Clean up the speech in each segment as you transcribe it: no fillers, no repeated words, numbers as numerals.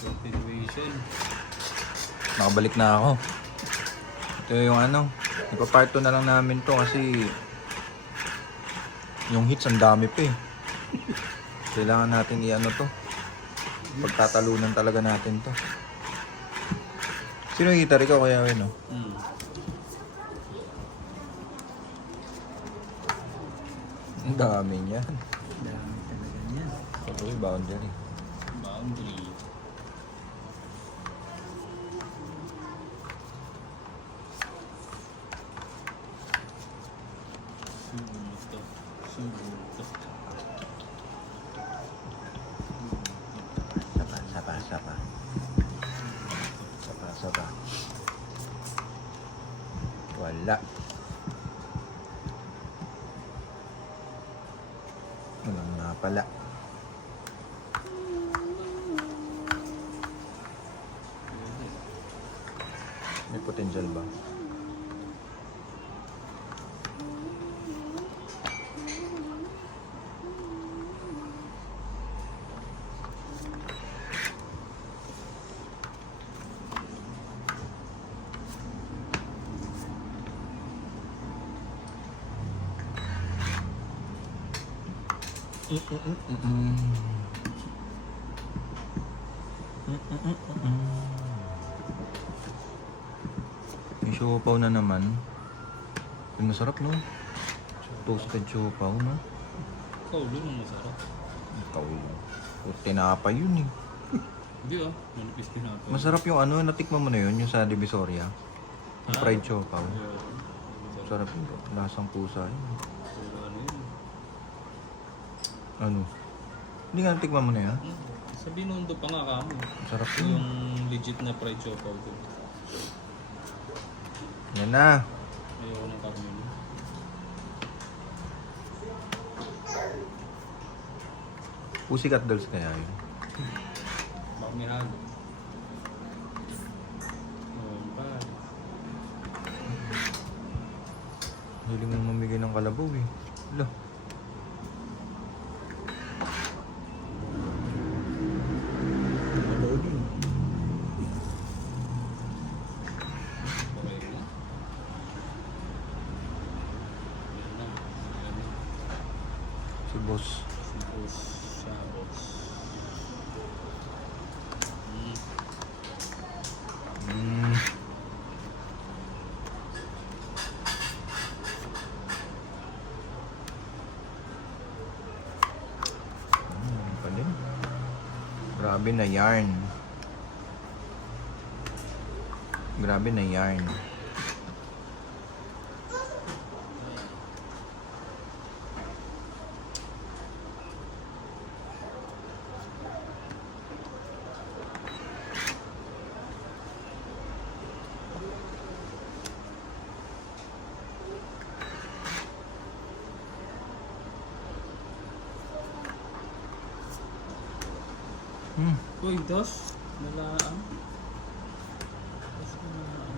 Continuation. Nakabalik na ako. Ito yung ano, ipa-part 2 na lang namin to kasi yung hits ang dami pa eh. Kailangan natin i-ano to. Pagtatalunan talaga natin to. Sino yung guitar? Ikaw kaya yun, no? Ang dami niyan. Dami talaga niyan. Ito yung boundary. Boundary. Sumuto. Sumuto. Sapa. Sapa. Wala. Walang nga pala. May potential ba? May siopaw na naman. Yung masarap, no? Toasted siopaw, no? Kaulo nung masarap. Kaulo. Tinapay yun eh. Hindi ah. Manipis pinapay. Masarap yung ano, natikman mo na yun, yung sa Divisoria. Yung fried siopaw. Sarap yun. Lasang pusa yun. Ano yun? Ano? Hindi nga natikman mo na yan? Sa Binondo pa nga kamo. Sarap yun. Yung legit na fried chopaw ko. Yan na. Ayoko ng karne mo. Pussycat Dolls kaya yun. Baka may halo. Ayun pa. Hiling mo mamigay ng kalabaw eh. Hala. Kalabaw din. Okay na. Yan na. Yan na. Si boss. Boss. Siya boss. Pa din. Grabe na yarn. Grabe na yarn. Uy, dos. Nalaan. Dos na nalaan.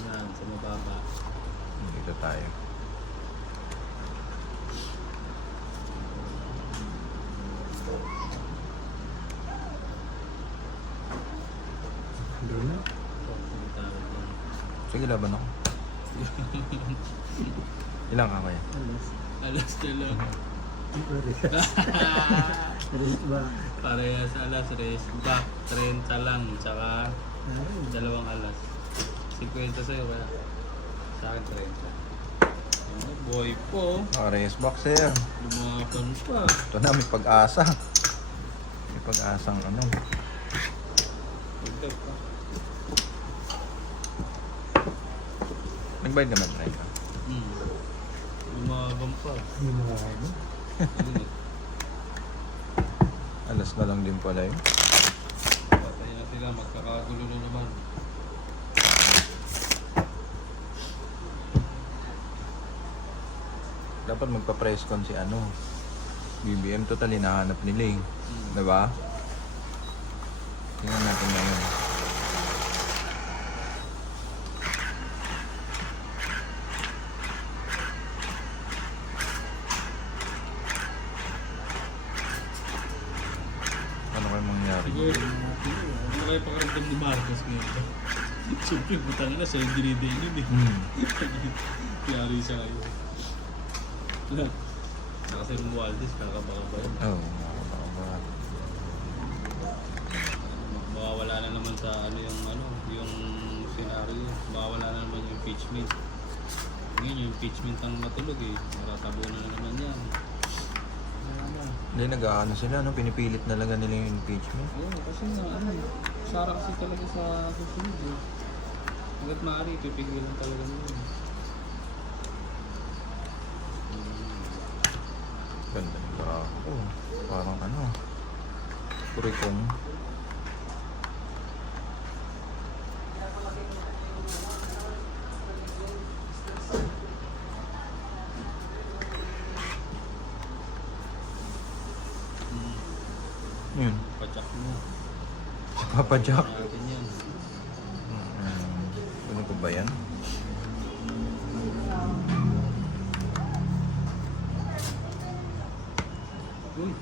Yan, sa mababa. Dito tayo. Sige, laban ako. Ilang ka kaya? Alas na lang. Parehas alas, race back, 30 lang, tsaka dalawang alas. 50 sa'yo kaya. Sa akin 30. Oh, boy po. Pares boxer. Lumaban pa. Ito na, may pag-asa. May pag-asang ano. Pagdag pa. Nagbayad ka na, try ka. Lumaban pa. Alas na lang din pala yun. Patay na sila, magkakagulo na naman. Dapat magpa-press con si ano. BBM total hinahanap nila eh. Diba? Tingnan natin ngayon. ni Marcos ngayon. Siyempre, butang na siya yung diniday yun eh. Kiyari siya ngayon. Kasi Romualdez, kakabaka ba yun? Oo, nakakabaka. Mawawala na naman sa yung scenario. Mawawala na naman yung impeachment. Ngayon yung impeachment ang matulog eh. Maratabunan na naman yan. Hindi, nag-aano sila, no? Pinipilit na lang nila yung impeachment. Oo, kasi nga, sara kasi talaga sa susunod eh. Hanggat maaari, pipigilan talaga nila. Ganda nila ako. Parang ano, kurikong. Yun. Pachak mo. Papa Jack. Natin yan. Ano ko ba yan? Uy.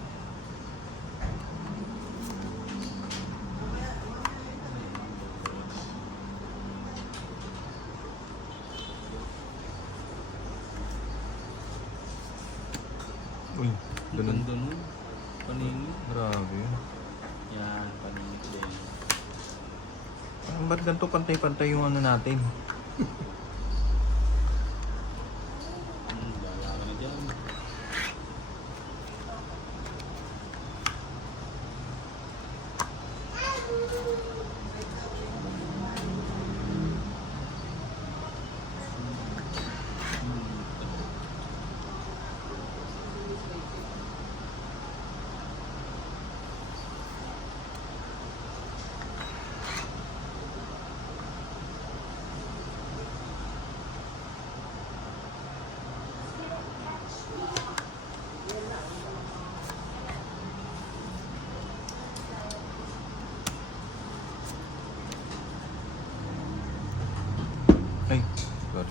Uy, ganun. Ganda nun. Paningin. Grabe. Yan, paningin din. Ba't ganito pantay-pantay yung ano natin? Bahala ka na dyan. Ay, sorry.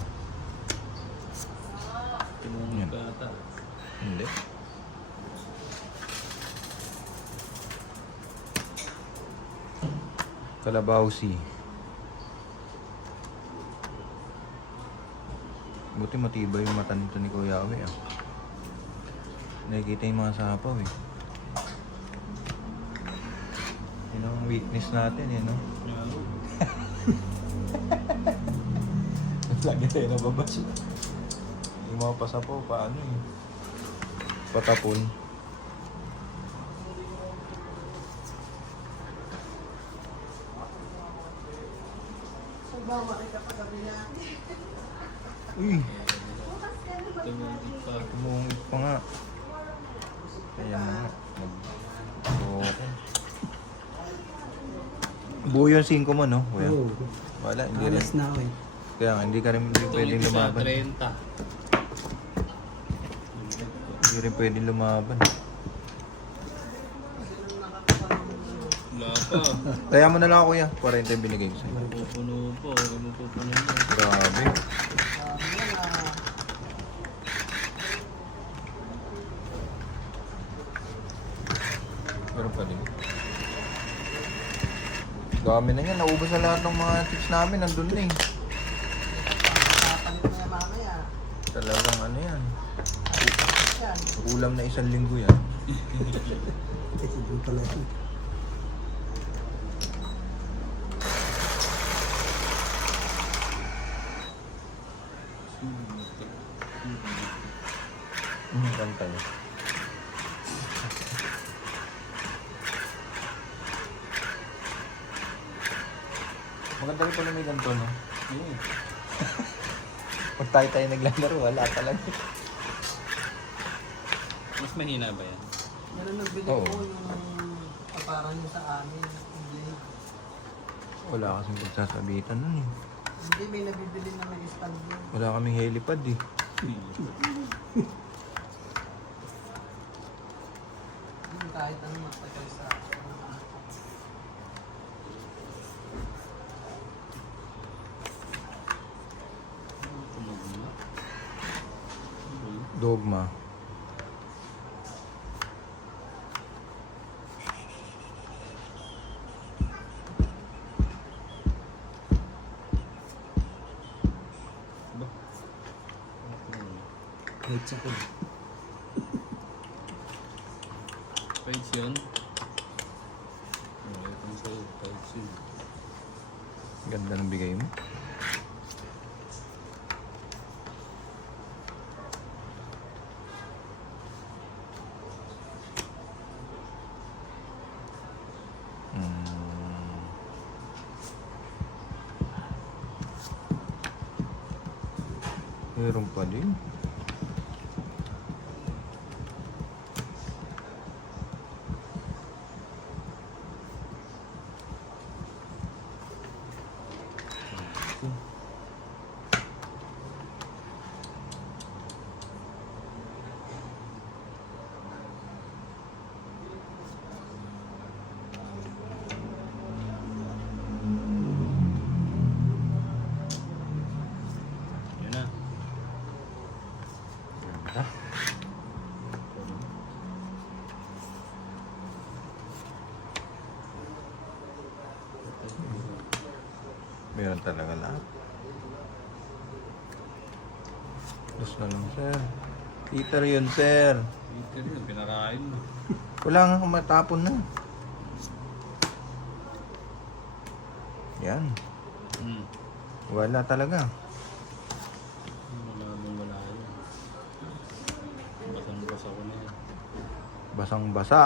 Tinungin Yan. ka ata. Hindi. Kalabausi. Buti matibay yung mata nito ni Kuya Awe ah. Nakikita yung mga sapaw eh. Yun ang weakness natin eh, no? Yan. Lagi tayo nababas. Yung mga pasapaw, paano eh? Patapon. Uy, Tumungkit pa. tumungit pa nga. Kaya na nga. Okay. Buo yung 5 mo, no? Kuya? Oo. Wala, hindi rin. Alas na ako eh. Kaya nga, hindi ka rin pwedeng Tuloy sa lumaban. 30. Hindi rin pwedeng lumaban. Wala pa. Kaya mo na lang ako, kuya. 40 yung binigay ko sa'yo. Pupuno po. Pupuno mo. Grabe. Meron pa din. Dami na yan. Naubos na lahat ng mga chicks namin. Nandun na eh. Talagang ano yan. Ulam na 1 linggo yan. Kasi doon pala yun. Kantay. Maganda rin pala may ganito, no? Ayun. Pag tayo naglalaro, wala talaga. Mas mahina ba yan? Yan ang nagbili Oo. ko yung aparan nyo sa amin. Hindi. Wala kasing pagsasabitan nun eh. Hindi, may nabibili na may stand yun. Wala kaming helipad eh. Yung kahit anong matagal sa Dogma. Wait ako. Page yun. Okay, ito sa'yo. Page yun. Ganda ng bigay mo. Meron pa din. Yun na. Ganda. Meron talaga lahat. Dos na lang, sir. Peter yun, sir. Peter yun, pinakain mo. Wala nga kung matapon na. Yan. Hmm. Wala talaga. Wala yun. Basang-basa ko na yan. Basang-basa.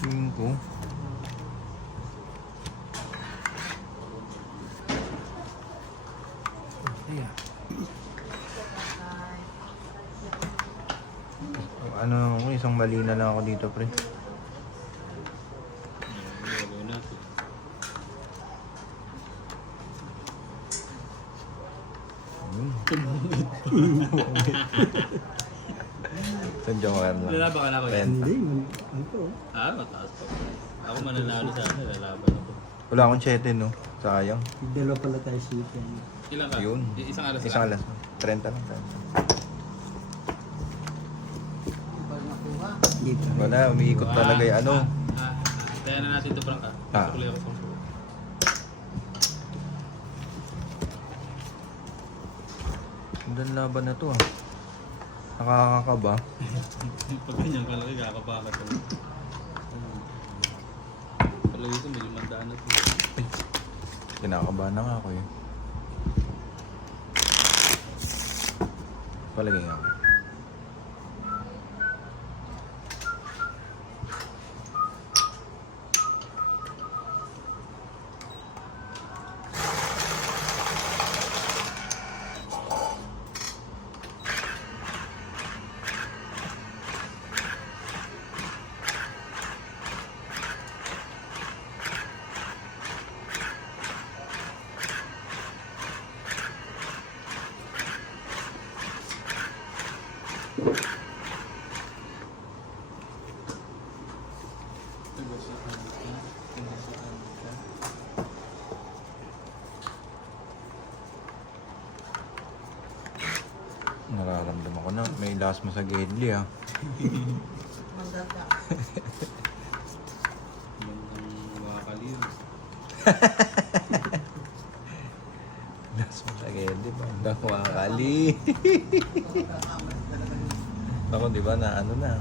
Tingin ko. Ano, isang mali na lang ako dito, pre. Gagawin natin. Sadya ko lang. Lalaban ka na ako yan. Hindi, ano po. Ah, mataas pa. Ako mananalo sa ano, lalaban ako. Wala akong 7, no? Sayang. Dalawa pala tayo siya. Ilan ka? Ayun. Isang alas Isang lang. alas. 30 lang. 30. Iba nakuha. Dito. Wala, umiikot talaga yung ano. Kaya na natin ito, Frank. Ah. Sukli ako sa Gandang laban na to, ah. Nakakakaba. Pag ganyan kalaki, kakapakat ako. Palagi ito, may 500 na ito. Kinakabahan na nga ako, eh. Palagay nga. Nararamdaman ko na may last mo sa Gedli, ah. Maganda. Bandang wakali yun. Last mo sa Gedli, ba? Nakakali. Ako, di ba, na ano na.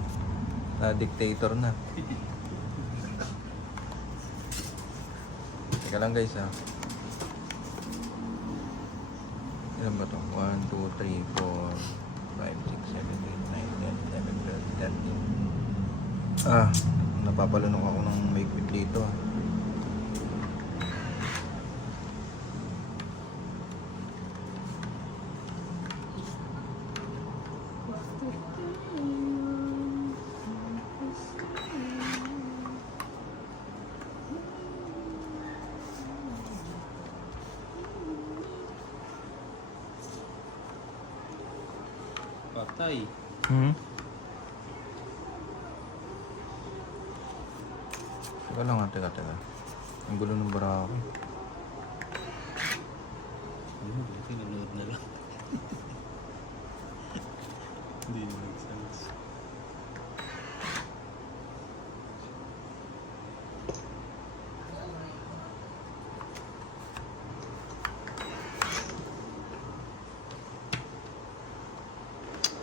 Na dictator na. Teka lang, guys, ah. Ilan ba ito? 1, 2, 3, 4, 5, 6, 7, 8, 9, 10, 11, 12, 13. Ah, napapalunok ako ng maigpit dito, ah. Patay. Hmm? Teka lang, teka. Ang gulo ng Barako. Ano, buti nanood na lang. Hindi na nagsalas.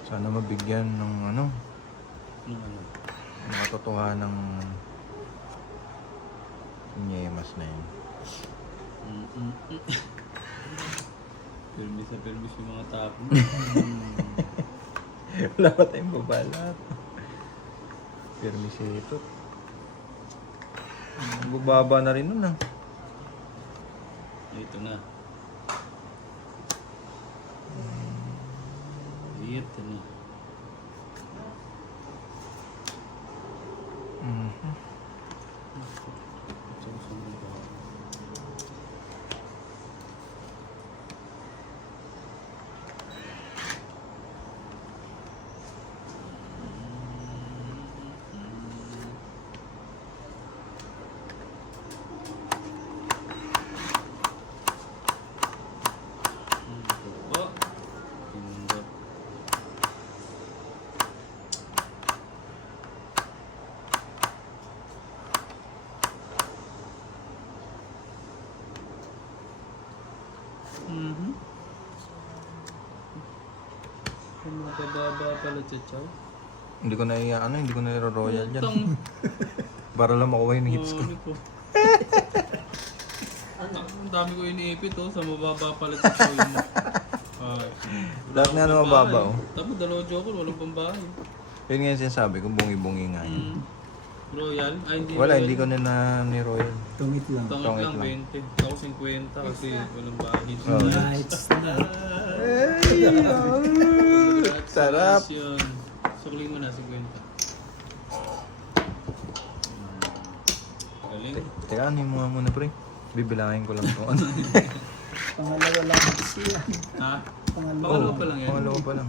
Sana mabigyan ng ano, Nung ano? makatotohanan ng nyemas na yun. Permis yung mga tapo. Wala pa tayong babalat. Permis ito. Bubaba na rin nun ah. Ito na. Ito na. Oh, pindot. Mababa pala, Chachaw. Hindi ko na hindi ko na royal yan. Utang. Para lang makuha yung hits ko. Dami ko. Ang dami ko iniipit sa mababa pala, Chachaw yun. Lahat na ano mababa oh. Tapos dalawa joker, walang pambahay. Yun nga yung sinasabi ko, bungi-bungi nga yun. Royal? Ay, hindi Wala, royal. hindi ko na ni-royal. Tungit lang. Tangit Tangit lang, lang. 20. Ako 50 kasi walang bahid. Oh. Lights na. Sarap! Suklin mo na, 50. Galing. Teka, ano yung mga muna pre? Bibilangin ko lang kung ano. Pangalawa lang siya. Ha? Pangalawa. Pangalawa pa lang yan. Pangalawa pa lang.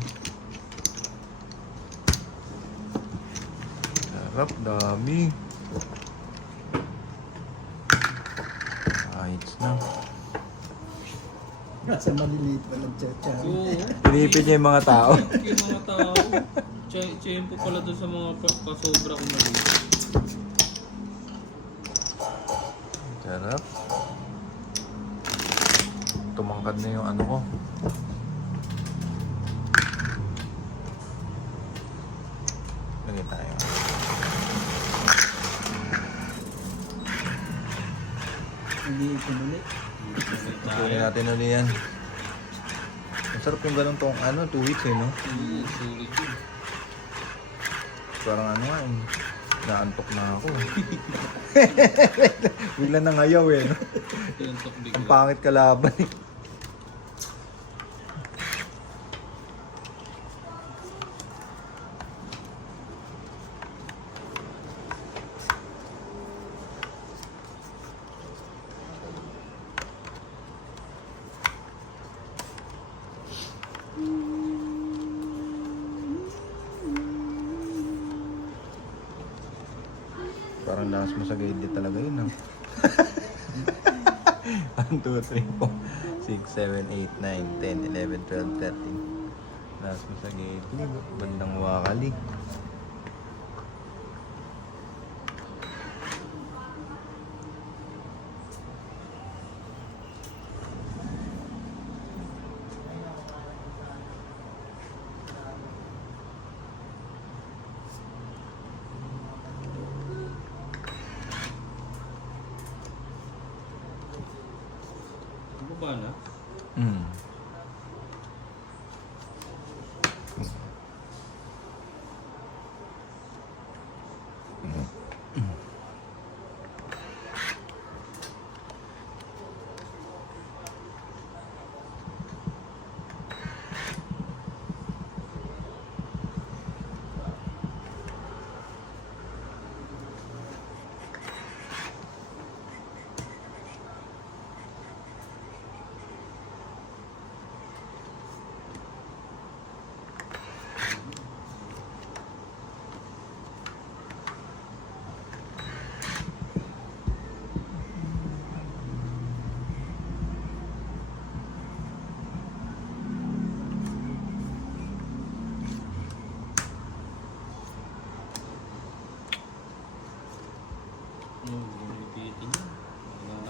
Sarap, dami. Hits na. Sa maliliit pa nagchacha. Oo. Pinipid niya yung mga tao. Yung mga tao. Tiyempo pala doon sa mga pasobra kong mali. Sarap. Tumangkad na yung ano ko. Lagay tayo. Hindi ito muli. Kunin natin ulit yan. Masarap yung ganun tong 2 weeks no? Sulit yun. Parang naantok na ako. Bigla nang ayaw no? Tinantok Ang bigla. pangit kalaban Parang lakas mo sa gilid talaga yun 1, 2, 3, 4, 6, 7, 8, 9, 10, 11, 12, 13. Lakas mo sa gilid. Bandang wakali. Ano ba na?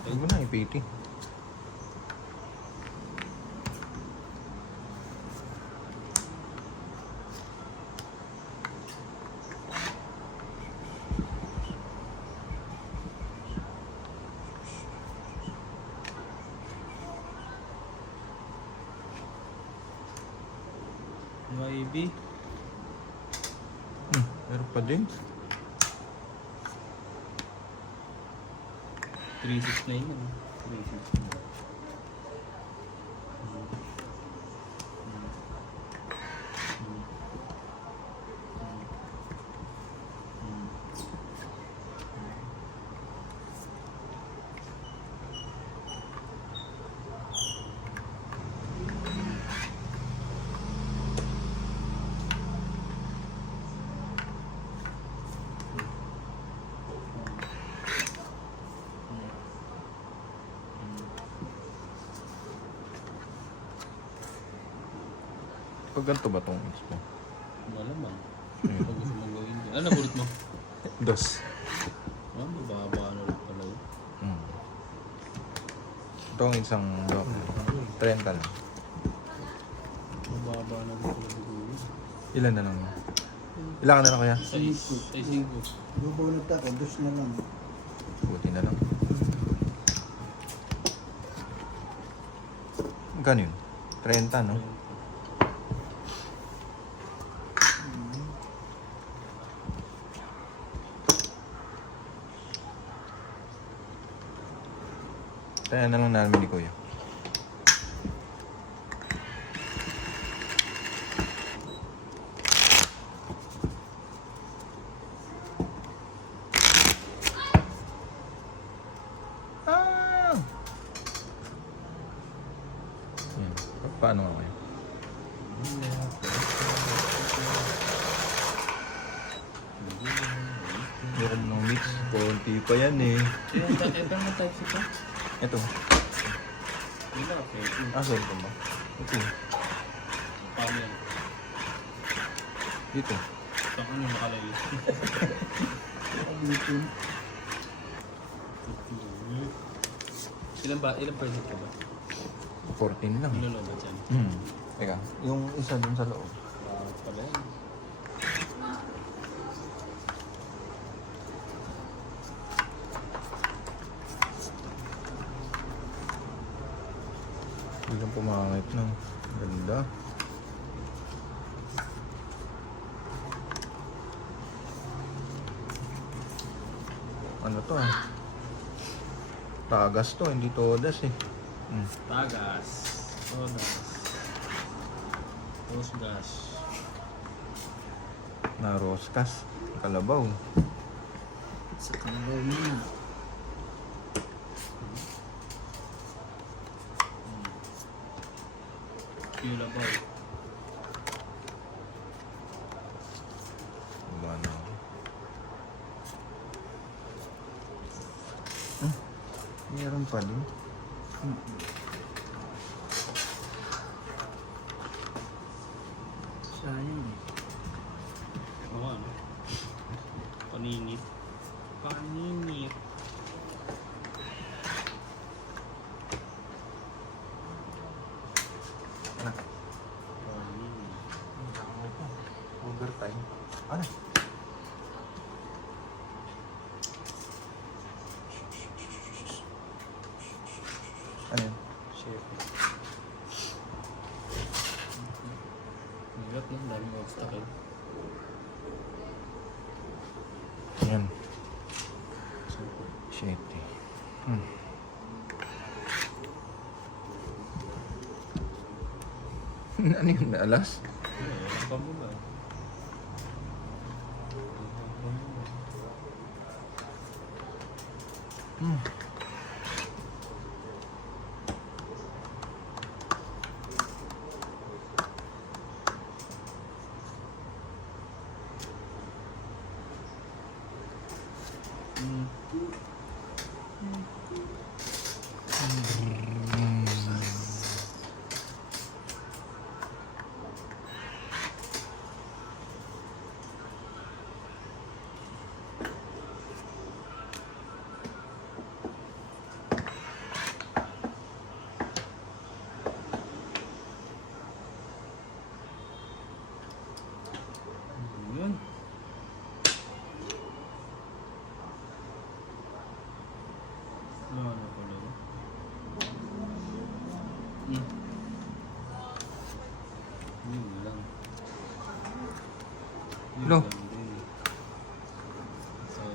Huwag mo na ipiti. Maybe. Meron pa din. 369 yun. 369. Pag ganito ba itong expo? Malamang. Pag gusto mong gawin din. Ano nabulit mo? Dos. Mababa ano lang pala yun. Ito ang isang 30 lang. Mababa na lang pala siguro. Ilan na lang? Ilan ka na lang kaya? Size 5. Bubunot ako, dos na lang. Buti na lang. Magkano yun? 30, no? Kaya na lang namin ni Kuya. Yan. Paano nga kayo? Hindi ko nang mix. Konti pa yan eh. Ito ang type ito. Ito. Wala, okay. Sorry ko ba? Ito. Paano yan? Dito. Saan ano nakalagay? Pag-itin. Ilan percent ka ba? 14 lang. Ano ba dyan? Teka, yung isa dun sa loob. Pala yan. Biglang pumangit na. Ganda. Ano to ah? Tagas to, hindi todas eh. Tagas. Todas. Rosgas. Na roskas. Kalabaw. Sa kalabaw niya. Kulabaw. Diba na? Meron pa din. Sayang eh. Oo ano? Paninit. Paninit. Ano? Paninit. Overtime. Ano? Ano yun? Chef. Hirap na, daming obstacle. Yan. Shit eh. Ano yun? Alas? Wala pa mo ba?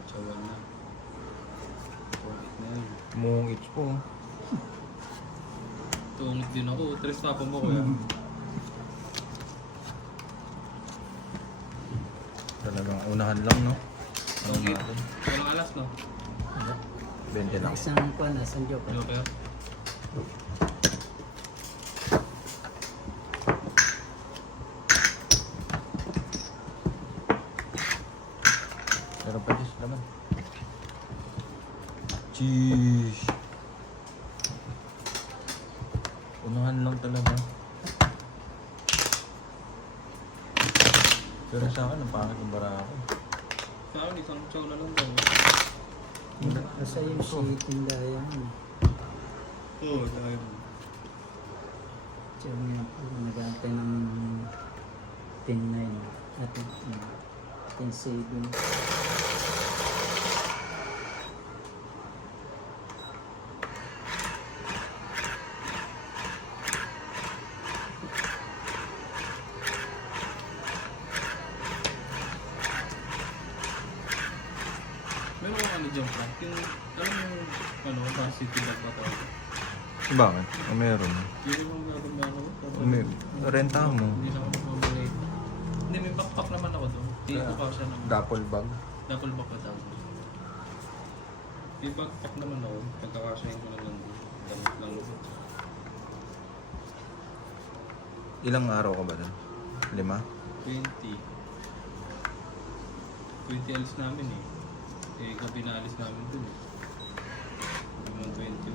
Chawan na. Tungit na yun. Mungits po. Tungit din ako. Tres na ako mo kuya. Talagang unahan lang, no? Tungit. Walang alas no? 20 lang. Isang kuwan, isang joke. Ano kaya? Meron pa Diyos naman. Cheese. Unahan lang talaga. Pero sa akin, ang pangit ng bara ako. Sa akin isang chow na lang daw. Basta yung si Tindayan. Oo, dahil. Diyan nga po, nag-aantay ng 10-9 at 10-7. Meron kong ano dyan pa. Yung, alam mo yung, ano, varsity bag ba ito? Bakit? Meron. Yun yung magaganda ako. Renta mo. Hindi na ako mag-relate. Hindi, may backpack naman ako doon. Hindi ko pa siya naman. Dapple bag. Double back na tawag. May backpack naman ako. Pagkakasyahin ko na lang doon. Damit lang ako. Ilang araw ka ba doon? 5? 20. 20 alis namin eh. Eh, gabi na alis namin dun eh. 21, 22, 21,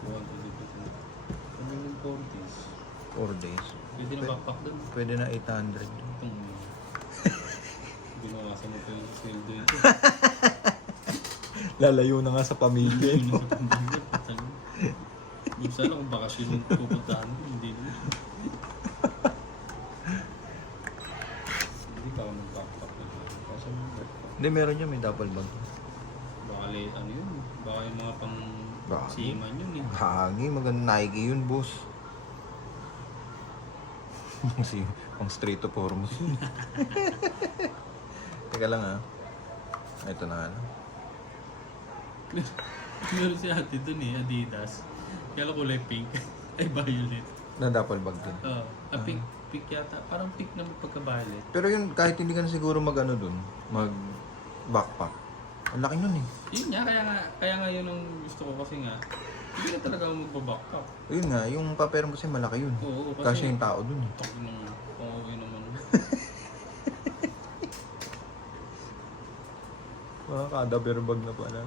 22. Ano yung 4 days? 4 days. Pwede na backpack dun. Pwede na 800. Itong binawasan mo pa yung sweldo ito. Lalayo na nga sa pamilya. Minsan lang kung bakasyon yung pupuntahan ko, hindi na. Hindi pa ako nag-backpack na dyan. Kasi yung backpack. Hindi, meron niya may dapple bag. Baka ano yun, baka yung mga pang Baka. seaman yun eh. Hangi, maganda Nike yun, boss. Pang straight to formos yun. Teka lang ah. Ito na ano. Meron si ate dun eh, Adidas. Kaya lang kulay pink. Ay, violet. Na dapple bag din. Oo. Pink, pink yata. Parang pink na pagka-violet. Pero yun, kahit hindi ka na siguro mag ano dun, mag backpack. Ang laki nun eh. Yun nga, kaya nga yun ang gusto ko kasi nga, hindi na talaga ako magbabackpack. Yun nga, yung paperon kasi malaki yun. Oo, Kasi yung tao dun eh. Takot nung okay naman. Mga kada bear bag na pala.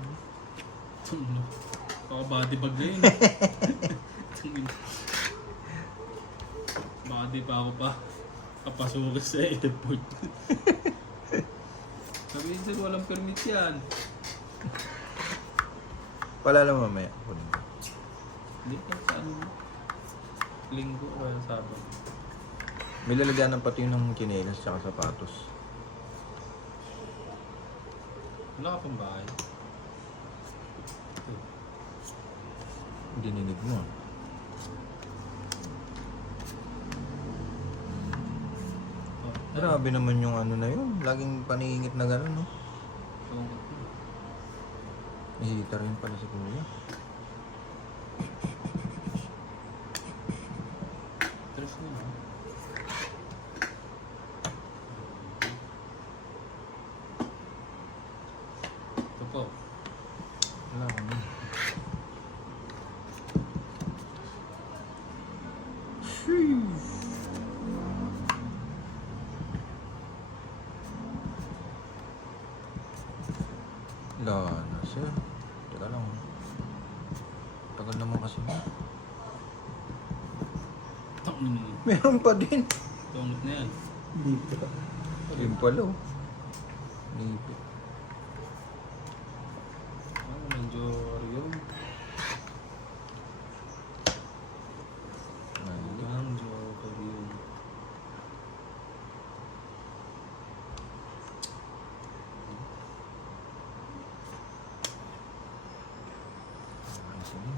Ano? Baka body bag na yun. Baka di pa ako pa kapasukas sa airport. Sabihin sir, walang permit yan. Pala lang mamaya. Kunin ko. Hindi ka saan linggo o kaya sabado. May lalagyan ng pati ng chinelas tsaka sapatos. Wala ka pang bahay. Ito. Dininig mo. Oh, Grabe naman yung ano na yun. Laging paningit na gano'n, no? tungkol. Ihita rin pala si kuya. Tres na ha? Ito po. Wala ko na. Wala na, sir. Teka lang. Tagal naman kasi. Meron pa din. Tungkol na yan. Yun pala, oh. Nipi. Medyo yun. Ang joker yun. Sige.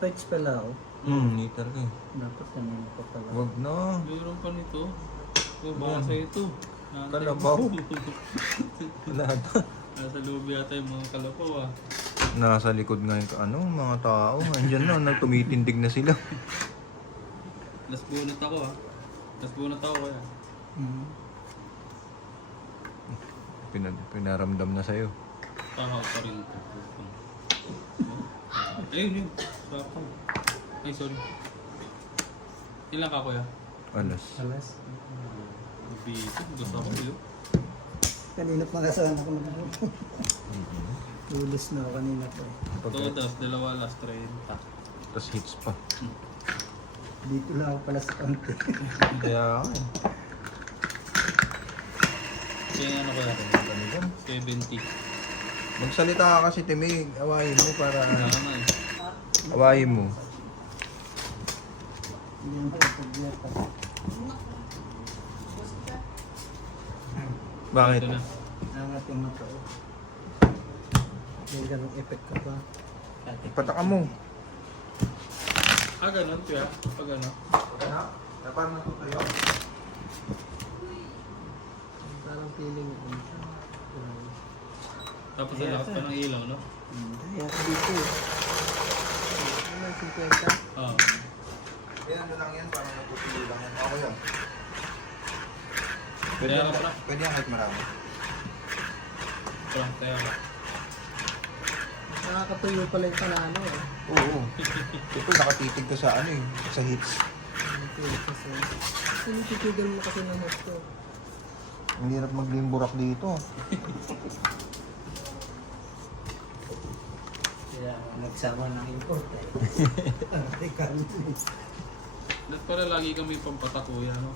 Fights pala ako. Liter ka eh. Dapat kanina pa pala. Wag na. Meron pa nito. Oh, baka Yan. sa'yo ito. Kalabaw. Wala na. Nasa loob yata yung mga kalabaw ah. Nasa likod nga yung mga tao. Andyan na, tumitindig na sila. Last bunot ako ah. Last bunot ako kaya. Pinaramdam na sa'yo. Tahaw pa rin ito. Ayun yun. Sapa. Ay sorry. Ilan ka kuya? Alas. Alas. Bito. Gusto ko yun. Kanina pa kasama ako ng Lulis na ako kanina pa eh. Todas, dalawa last 30. Tapos hits pa. Dito lang ako pala sa kante. Kaya ako eh. Kaya ano kaya? Ganun. 70. Magsalita ka kasi Timig. Awayin mo para... Kaya nga eh. Awayin mo. Hindi mo pag-biyak pa. Bakit? Ito na. Angat yung mata ko. May ganong effect ka pa. Pataka mo. Ah, ganun kuya. Pag ano. Ano? Paano na tayo? Parang feeling ko. Tapos ang lakas pa ng ilaw, no? Kaya dito eh. Ano, 50? Oo. Yan, ano lang yan. Parang napupili lang yan. Ako yan. Kaya ka pala. Pwede yan kahit marami. Parang kaya ka. Nakakatuyo pala yung panalo eh. Oo. Ito nakatitig ka sa sa hits. Sinititigan mo kasi ng hosto. Ang hirap maglimburak dito. Kaya nagsama ng import eh. Dapat pala lagi kami pampata kuya, no?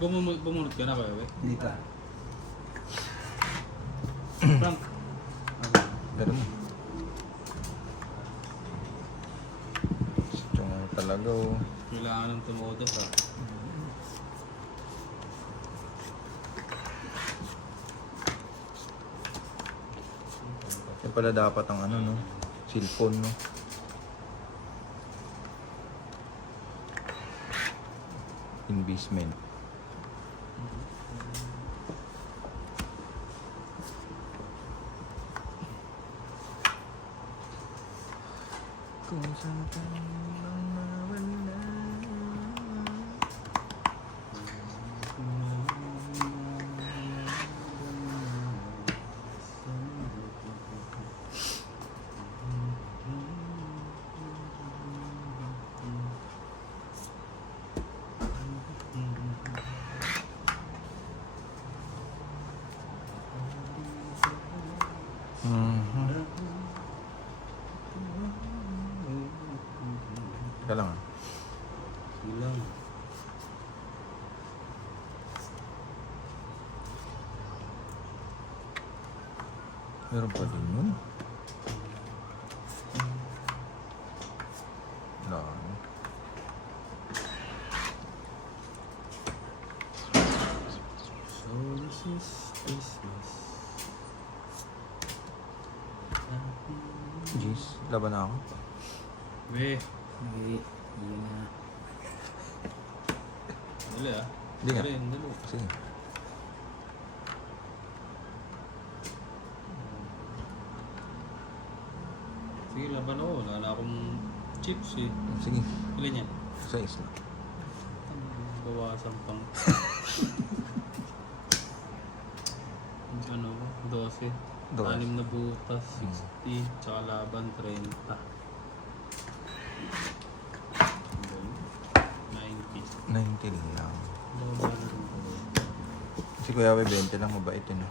Bumunod ka na kuya, we? Hindi pa. Frank. Ganun mo. Ito nga talaga oh. Kailangan ng tumodos ah. Yan pala dapat ang no? Cellphone, no? Investment. Kung saan ka mang mawala. Teka lang ah. Ilang. Meron pa din yun. Wala. So this is Christmas. Jeez, laban na ako. We. Okay. Yun na. Dali ah. Hindi nga. Dali, dali. Sige. Sige, laban ako. Wala na akong chips eh. Sige. Ilan yan? Sa isla. Bawasan pang... ano ko? 12. 12. 6 na butas, 60. Tsaka laban, 30. 90. 90 lang. Bawa na rin ko. Si Kuya We, 20 lang, mabait yun. No?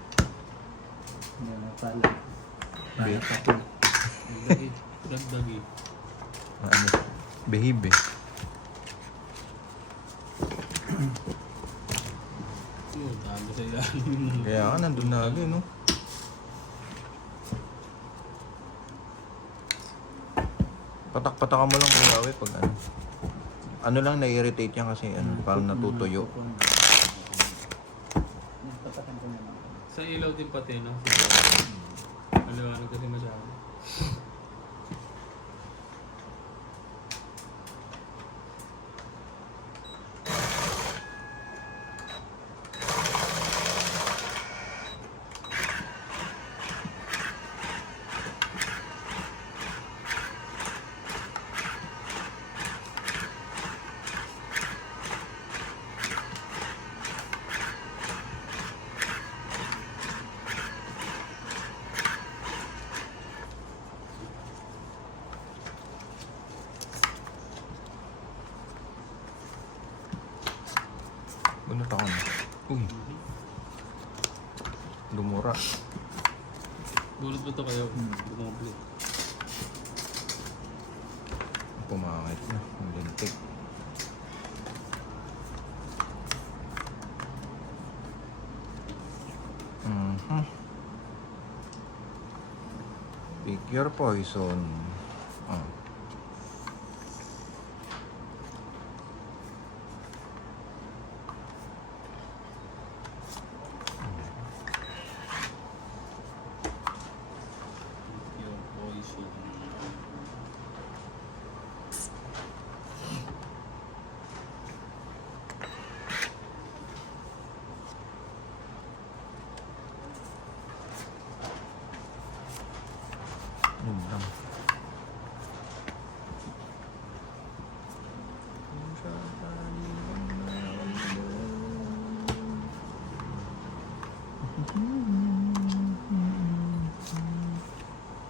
Yan na pala. Dagdag eh. Dagdag eh. Ano? Behave eh. Yun, tago sa ilalim. Kaya ka, nandun na agad, no? Patak-patakan mo lang Kuya We pag ano. Ano lang, na-irritate yan kasi parang natutuyo. Nagpapatan ko naman. Sa ilaw din pati, no? Maliwanag kasi masyado. Lumura. Bulot ba ito kayo? Bumablit. Pumangit na. Ang lintik. Pick your poison. Ah. Yung poison. Yun lang.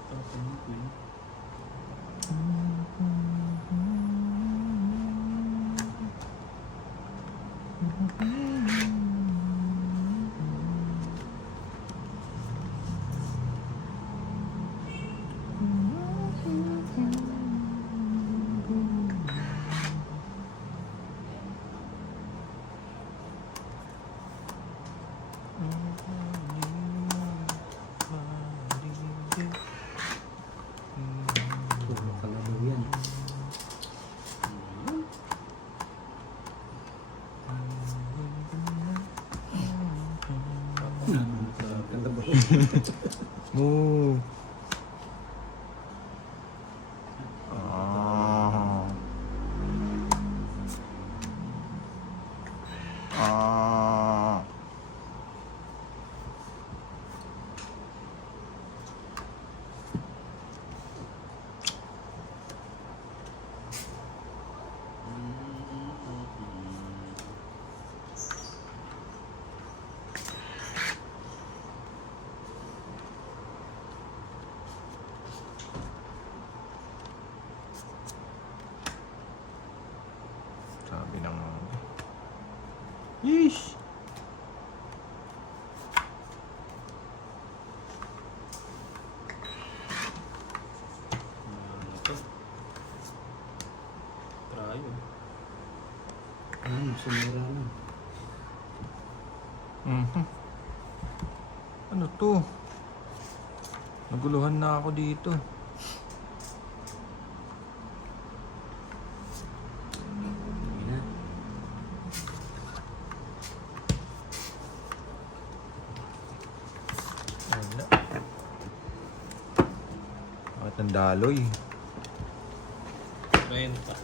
Tapos yung queen. Puro kalaro yan. Ganda ba? Move. Ah. Ah. Sabi ng Yeesh! Ano to? Trayo. Sumira na. Ano to? Naguluhan na ako dito. Hindi na. Wala. Bakit ang daloy? 30.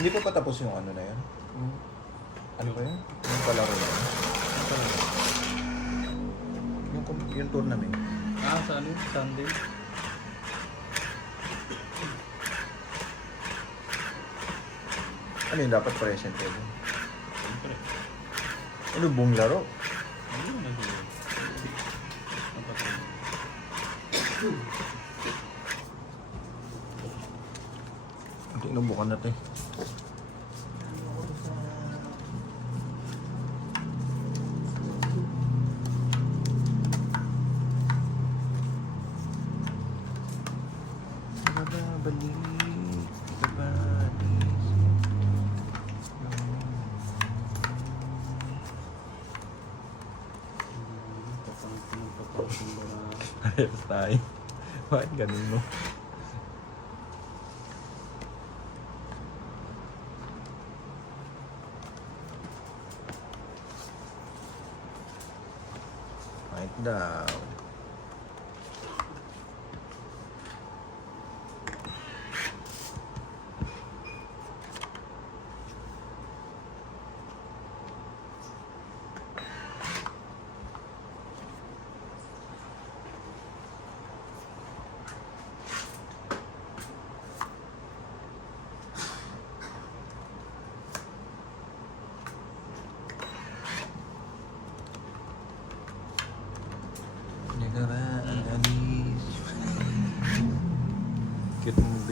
Hindi pa patapos yung ano na yan? Ano ba yan? Yung palaro na yan? Yung tournament. Ah, sa ano? Sunday? Ano yung dapat present yun? Siyempre. Ano buong laro? Ano yung nag-iwan? Ito inubukan natin. Ayos tayo. Bakit ganun mo? Right down.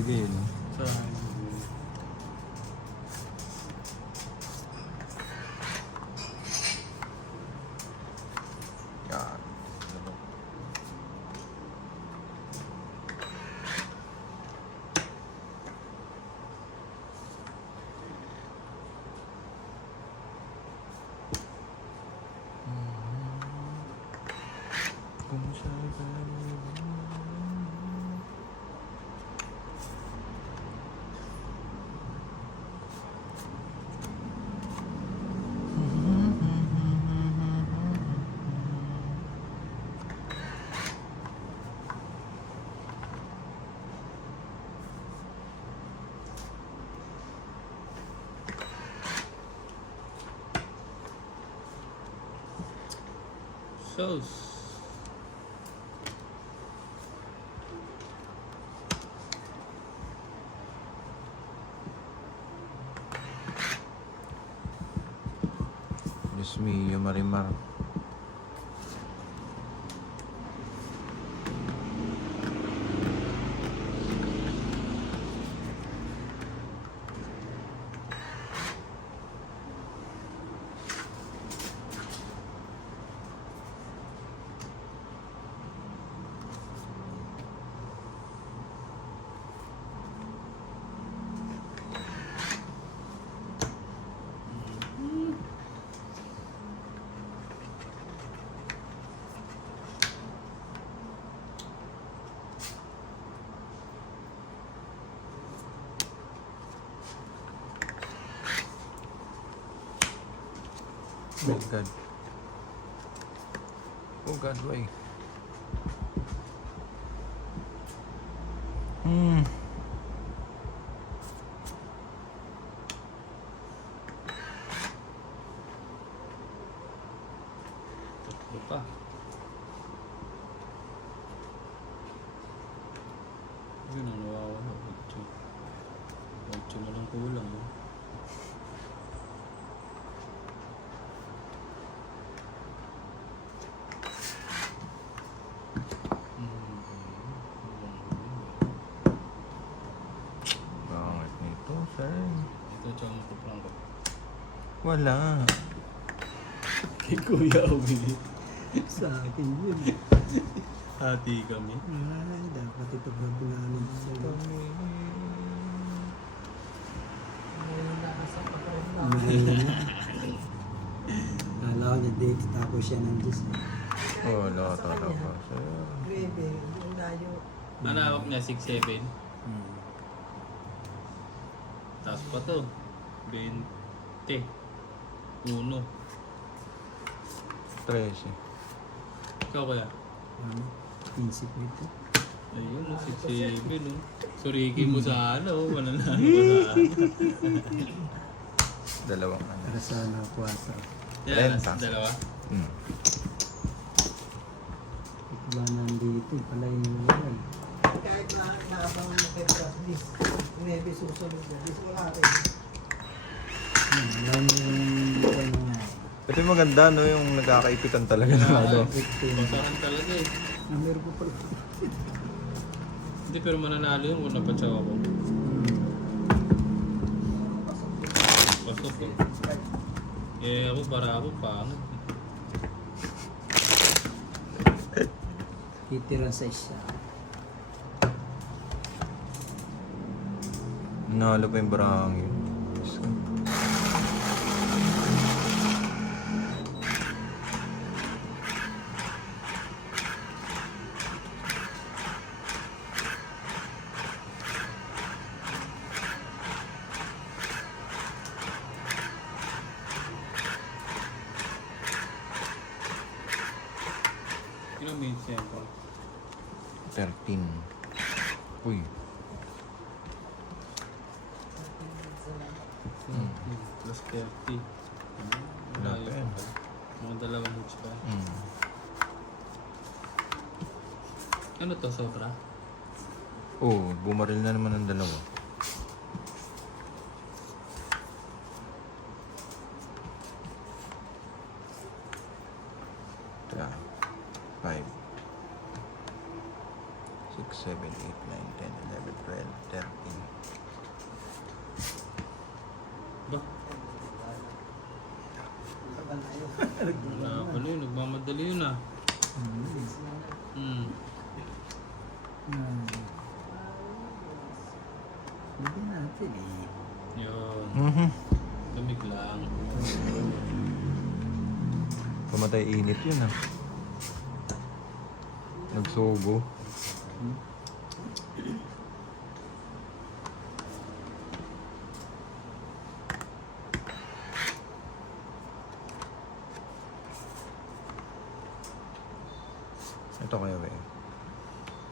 Sige, no? Sa akin. Yan. Kung sa'yo ka Sauce. Diyos mio, Marimar. Oh God. Oh God, why? Tatlo pa. Yun ang nawawala. 8. 8 na lang kulang. Oh. Bakit nito, sir? Ito tsaka matupang ko. Wala. Kay Kuya Obi. Sa akin yun. Hati kami. Ay, dapat ito babulanin sa'yo. Kala ko niya date tapos siya ng Diyos. Wala talaga, sir. Grabe, yung layo. Nanawak niya 6'7". Taas pa to. 20. 1. 13. Ikaw kaya? Ano? Prinsip nito. Ayun, 6'7". Oh. Suriki mo sa ano. Mananalo ka sa ano. Dalawang ano. Para sana 4. Yan, Renta. dalawa. Ito ba nandito? Pala yung wala. Kahit na naabang mo kay Practice, maybe susunod na. Di wala rin. Alam mo yung ano, Ito yung maganda, no? Yung nagkakaipitan talaga na ano. Basahan talaga eh. na meron ko pala. Hindi, pero mananalo yun kung napatsaw ako. Pasok eh. Eh ako, para ako pangit. Titira sa isa. Nalo pa yung barang yun. Diyos ko. Yun ang main sample. 13. Uy. Plus 30. Wala pa yan. Mga dalawang hits pa. Mm. Ano to, sobra? Oh, bumaril na naman ang dalawa. Kaya, 5. 6. 7, 8, 9, 10, 11, 12, 13. Ba? Wala pala yun. Nagmamadali yun ah. Hindi natin eh. Yun. Lamig lang. Pamatay init yun ah. Nagsugo. Ito kayo eh.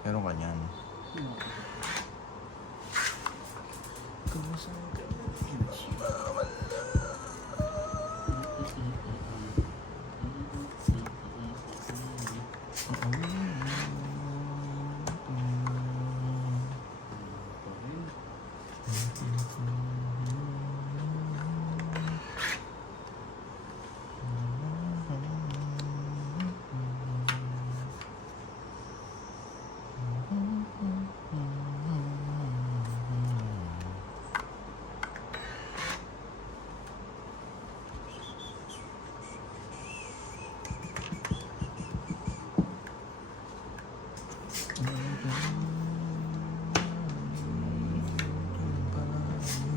Meron ka niyan.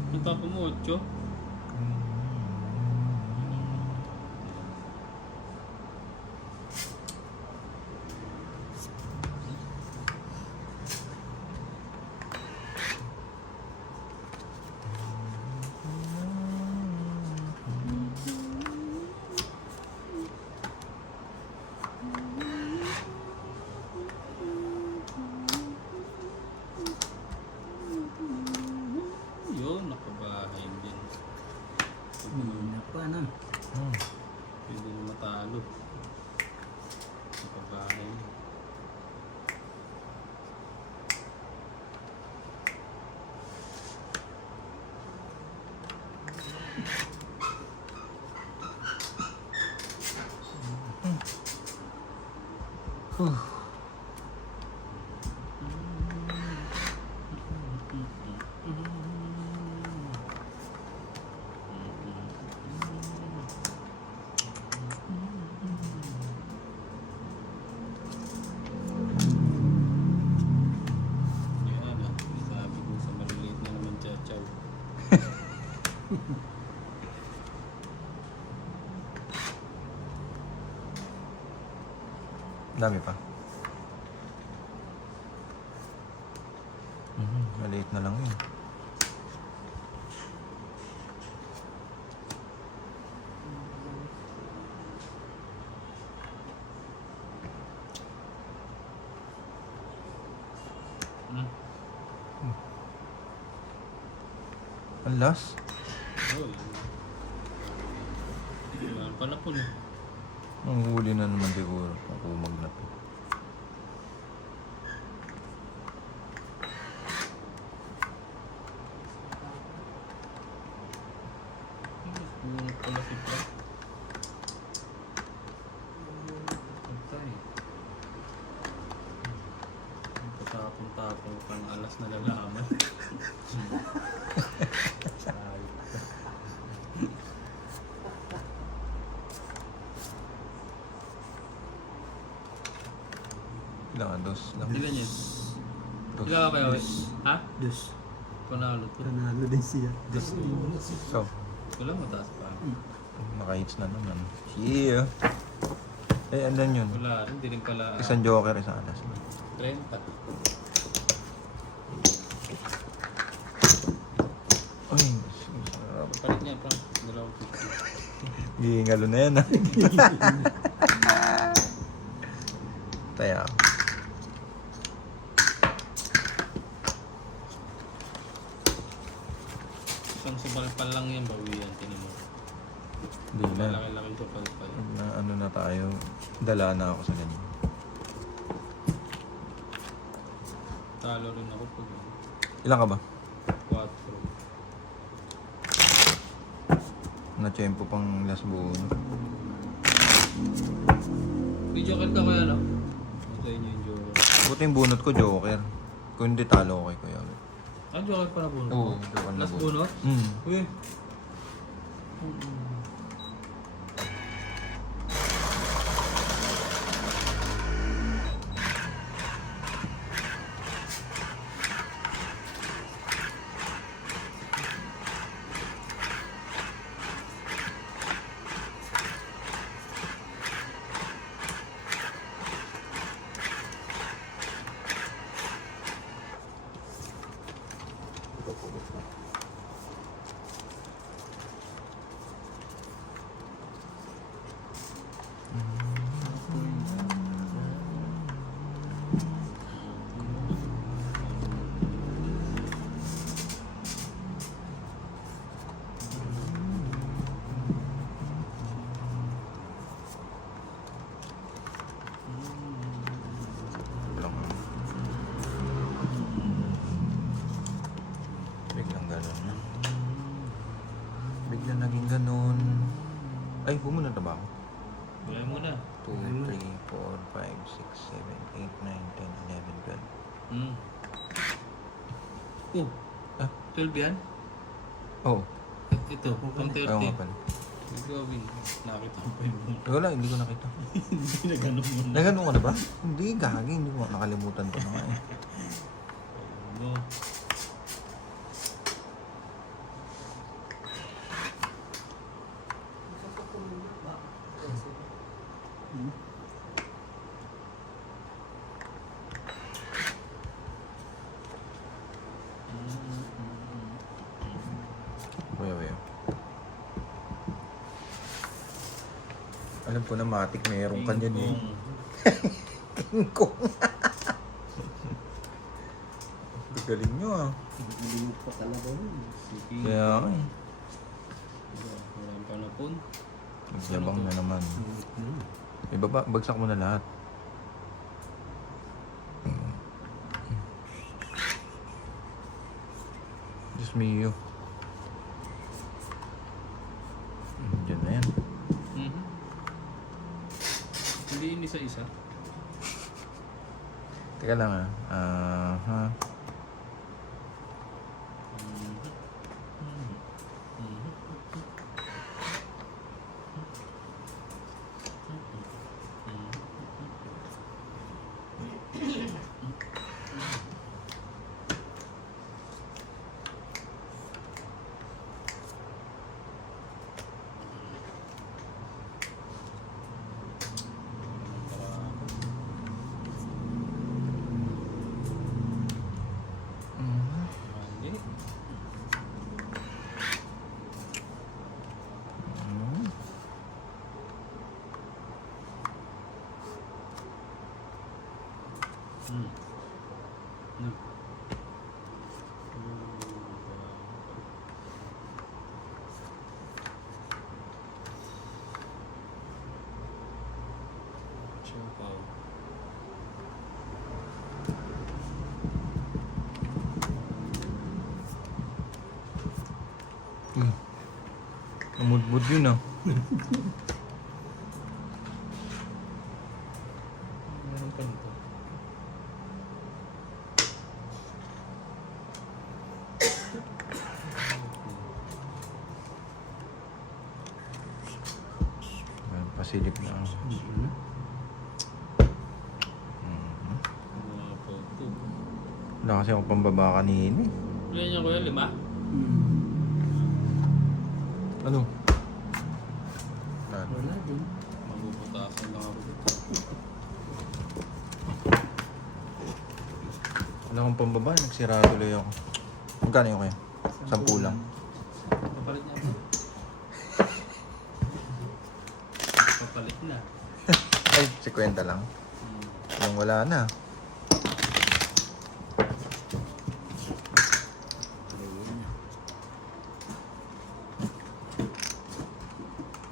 Ang tapo mo, 8? Yun, nakabahay din. Hindi pa na. Pwede na matalo. Nakabahay. Yan ah, sabi ko sa maliliit na naman chachaw. Dami pa. Maliit na lang yun. Ang last? Oh, yun. Wala pala po eh. Ang huli na naman siguro. Ang kumag na to. Bunot pala si Pla. Pagtay. Patapong-tapong pang alas na lalaman. Ilang dos lang. Tignan niyo. Dos. Ilan ka kayo? Ha? Dus. Panalo to. Panalo din siya. So, Wala mataas pa. naka-hits na naman. Yeah. Eh, ano yun? Wala rin, hindi rin pala. Isang joker, isang alas. 30. Ay, sarap. Palit niya pa. 250. Gingalo na yan, ah. Taya. Isang subalpal lang yan, bawian. Tinan mo. Hindi na. Malaki-laki subalpal. Na ano na tayo, dala na ako sa ganyan. Talo rin ako pag Ilan ka ba? 4. Na-tempo pang last buo. No? Video call ka kaya no? Sa inyo yung jowa. Pati yung bunot ko, Joker. Kung hindi talo ko kay Kuya ulit. Ah, joker pa na bunot. Oo, Joker na Last bunot. bunot? Uy. Lang. Biglang ganun na. Biglang naging ganun. Ay, bumunod na ba ako? Gulay mo na. 2, 3, 4, 5, 6, 7, 8, 9, 10, 11, 12. Hmm. Oh. Ah? 12 yan? Oh, Ito, pang 30. ayaw nga pala. Hindi ko gawin. Nakita ko pa yung bunot. Wala, hindi ko nakita. Hindi na ganun mo na. Nagano ka na ba? Hindi, gagi. Hindi ko nakalimutan ko na nga eh. Ano? Kuya. Alam ko na matik meron ka dyan eh. King Kong. Galing nyo ah. Galing pa talaga yun. Sige. Kaya nga eh. Walang panapon. Magyabang na naman. Ibaba, bagsak mo na lahat. Diyos mio. Diyan na yan. Mhm. Hindi yun isa-isa. Teka lang ah. Aha. Mali. Hmm. Hmm. Chopaw. Namudmud yun ah. Meron pa nito. Pasilip na. Mga photo. Wala kasi ako pambaba kanina eh. Ilan niya kuya? 5? Ano? Wala din. Mabubutasan lang ako dito. Wala akong pambaba, nagsira tuloy ako. Magkano yung kayo? 10 lang. Papalit niya ako. Papalit na. Ay, 50 lang. Walang wala na.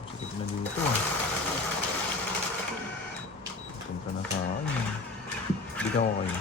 Sakit na dito ah. Punta na sa akin. Bigyan ko kayo.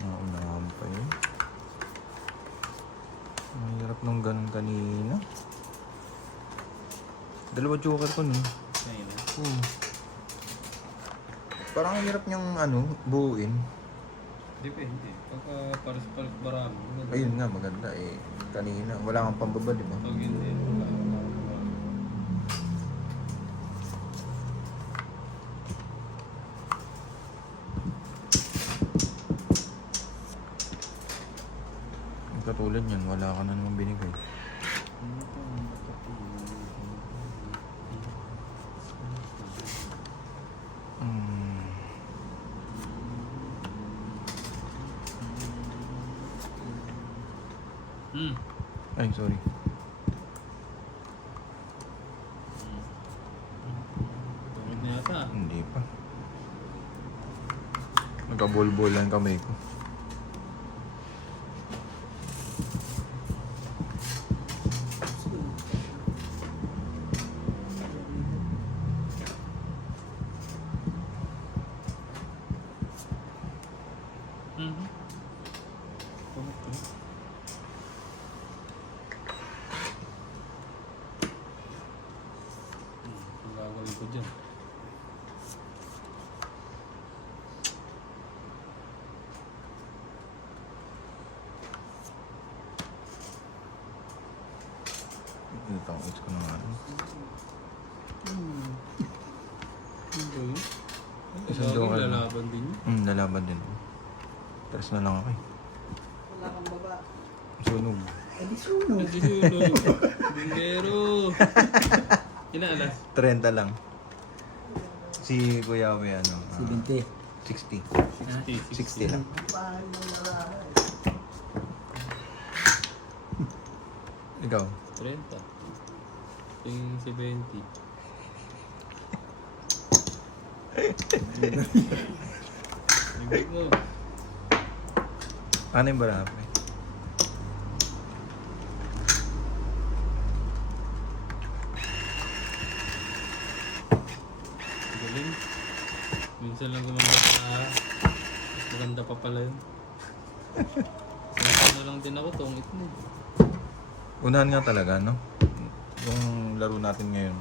Naunahan pa yun. Mahirap nung ganun kanina. Dalawa joker ko nun. Ayun na. Parang ang hirap niyang buuin. Depende. Pagka pares-pares marami. Ayun nga, maganda eh. Kanina, wala kang pambaba, di ba? Pag hindi, wala. Katulad yan, wala ka na naman binigay. Hmm. Ay, sorry. Tungod na yata. Hindi pa. Nagkabol-bol lang kamay ko. Ang gagawin ko dyan. Ito ang ko na nga. Ano ba yun? Isang joker. Lalaban din yun. Lalaban din. Tres na lang ako eh. Wala kang baba. Sunog. Eh di sunog. Hindi yun. Bingero. Ilan alas? 30 lang. Si Kuya Awe, 70. 60. 60. 60 lang. Bahay ng marami. Ikaw? 30. Yung 70. Ibig mo. Ano yung barapa eh? Galing. Minsan lang gumanda pa. Maganda pa pala yun. Ano lang din ako, tungit mo. Unahan nga talaga, no? Yung laro natin ngayon.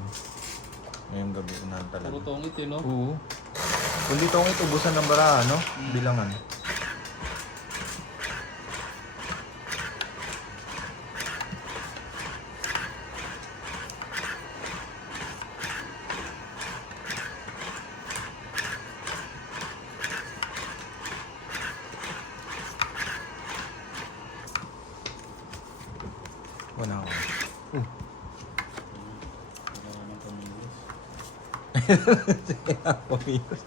Ngayong gabi, unahan talaga. Puro tungit eh, no? Oo. Kung dito ang ubusan ng bara, no? Bilangan. Wala ako. Wala nang pamilos. Pamilos.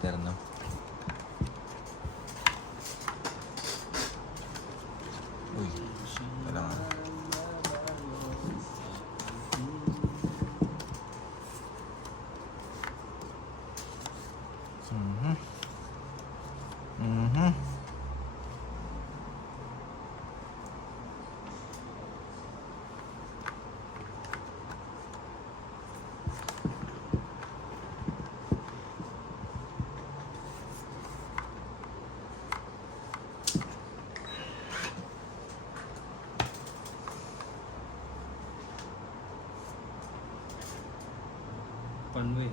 Eterno. Uy, kailangan. Mhm. Panway.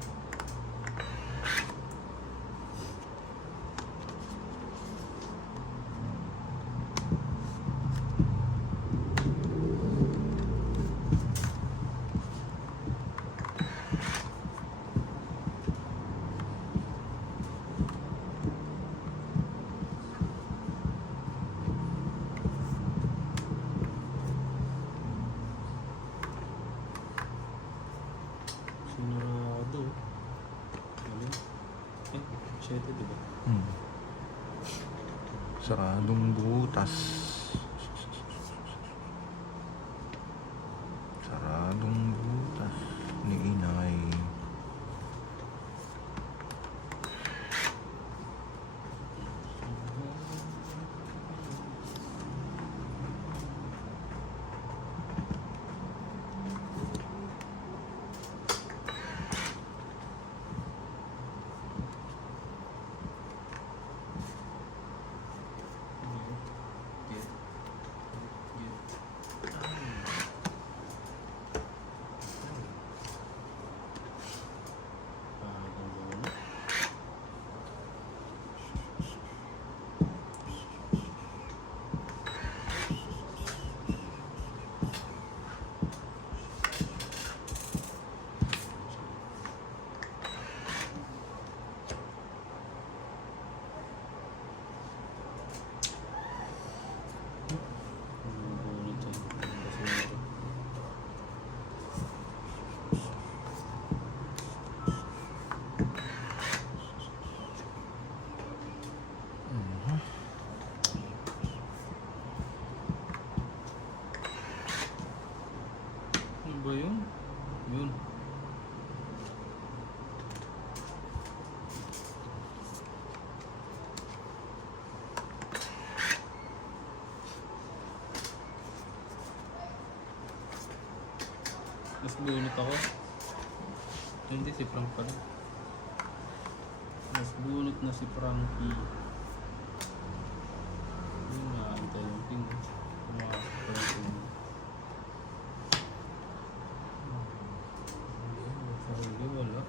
Sinurado. Galing. Eh, 7 diba? Saradong butas. Saradong butas ni inay. Ano ba yun? Yun. Mas bunot ako. Hindi, si Frank pala. Mas bunot na si Frankie. Yun nga, antay yung ting. Kumakapit pa yung ting. Hindi, wala.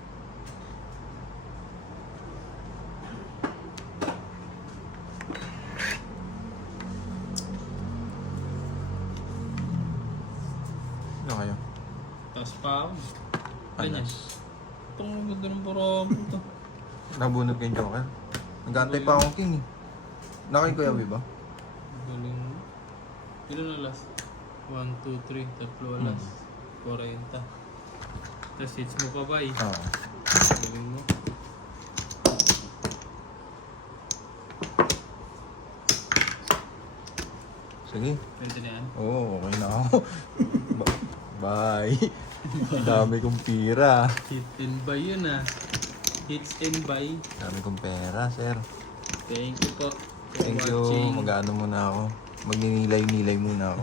Ano kayo? Taas pa ako. Ganyan. Alas. Itong ganda ng parami ito. Nabunod kay Joker. Nag-aantay pa akong king eh. Nakay Kuya Bee ba? Galing mo. Ilan alas? 1, 2, 3. Tatlo alas. 40. Tapos hits mo pa ba eh? Oo. Galing mo. Sige. Pwede na yan. Oo, okay na ako. Bye. Dami kong pira. Hit and buy yun ah. Hits and buy. Dami kong pera, sir. Thank you po for Thank you. watching. Mag-ano muna ako. Magninilay-nilay muna ako.